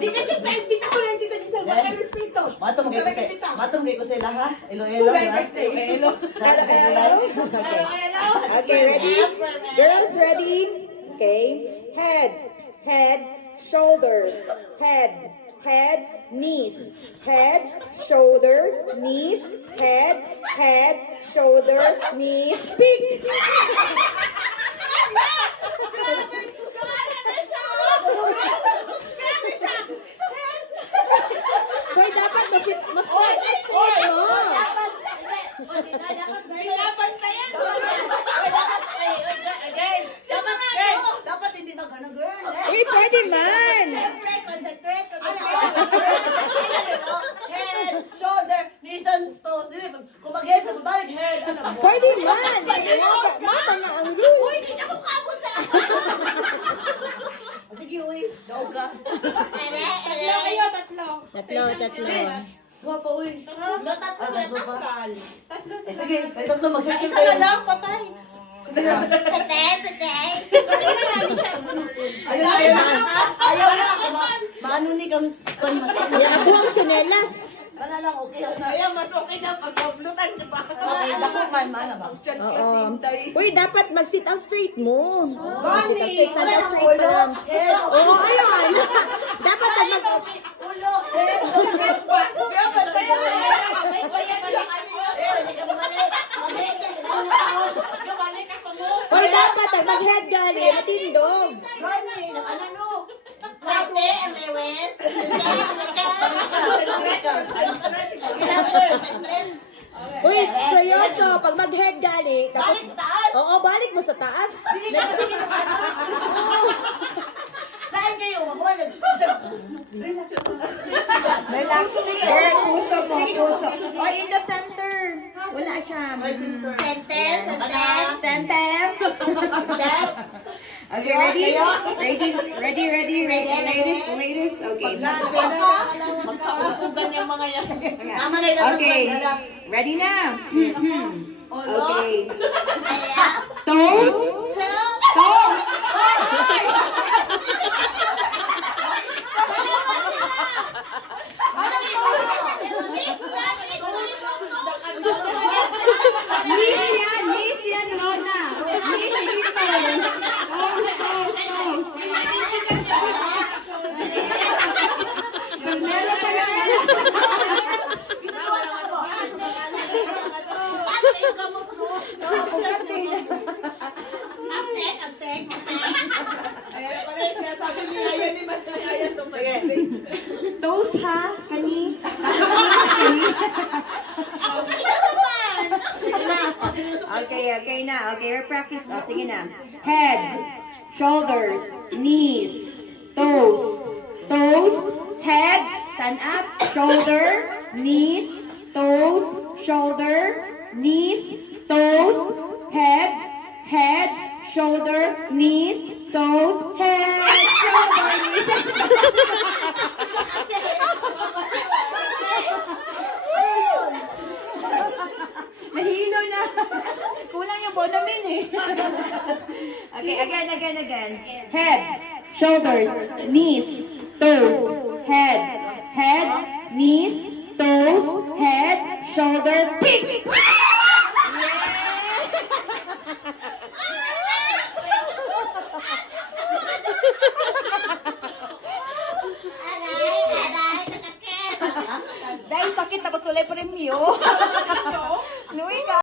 Di na siya pita ko lang dito sa mga respeto. Matong kay ko sila ha. Elo ha. Hello. Okay, ready? Girls, ready? Okay. Head, shoulders, head, knees, head, shoulder, knees, head, shoulder, knees, peak. Hoy, dapat mas mo. Dapat hindi na gano'n, girl. Uy, pwede man. Concentrate. Head, shoulder, knees and toes. Kung mag-head ka, babalik head. Pwede man. Mata nga ang rule. Uy, hindi na ko kabot sa... Sige, uy. Daog ka. Tatlo. Guwapa, uy. Tatlo pa. Sige, kayo tatlo, mag-circle Isa kayo. na lang, patay. Ayaw na. Maano ni kang... Ako ang tsinelas. Kana lang, okay. Kaya mas okay na pag mablutan niyo pa. Okay, dako man, mana ba? Oo. Uy, dapat mag-sit up straight mo. Bunny! Stand up straight ka lang. Oo, ayun. Dapat mag... Ulo! Head! Kaya patay na may bayan siya kanina. Hindi ka bumalik. Gawali ka pa mo. Uy, dapat mag-head gali. Matindog. Bunny! Ano? Sate, ang lewes. Uy, seryoso. Pag mag-head gali. Balik sa taas! Oo, balik mo sa taas. Hindi ka kasi Lain kayo, mabuhay. Relax. Girl, puso mo, puso. Oy, in the center. Wala siya. Sentence. Okay, ready? Ready. Okay. Magkautugan yung mga yan. Tama na yun. Okay. Ready na. Okay. Toes. Knees yan, Rona. Knees yan. Meron pa lang. Toes ha, kani. Okay na. Okay, we're practice. Oh, sige na. Head, shoulders, knees, toes, head, stand up, shoulder, knees, toes, shoulder, knees, toes, head, shoulder, knees, toes, head, shoulder, knees. Nahilo na. Kulang yung bonamin eh. Okay, again. Head, shoulders, knees, toes, head, knees, toes, head, shoulder, pick. Dahil sakit tapos wala premyo. Luwi ka.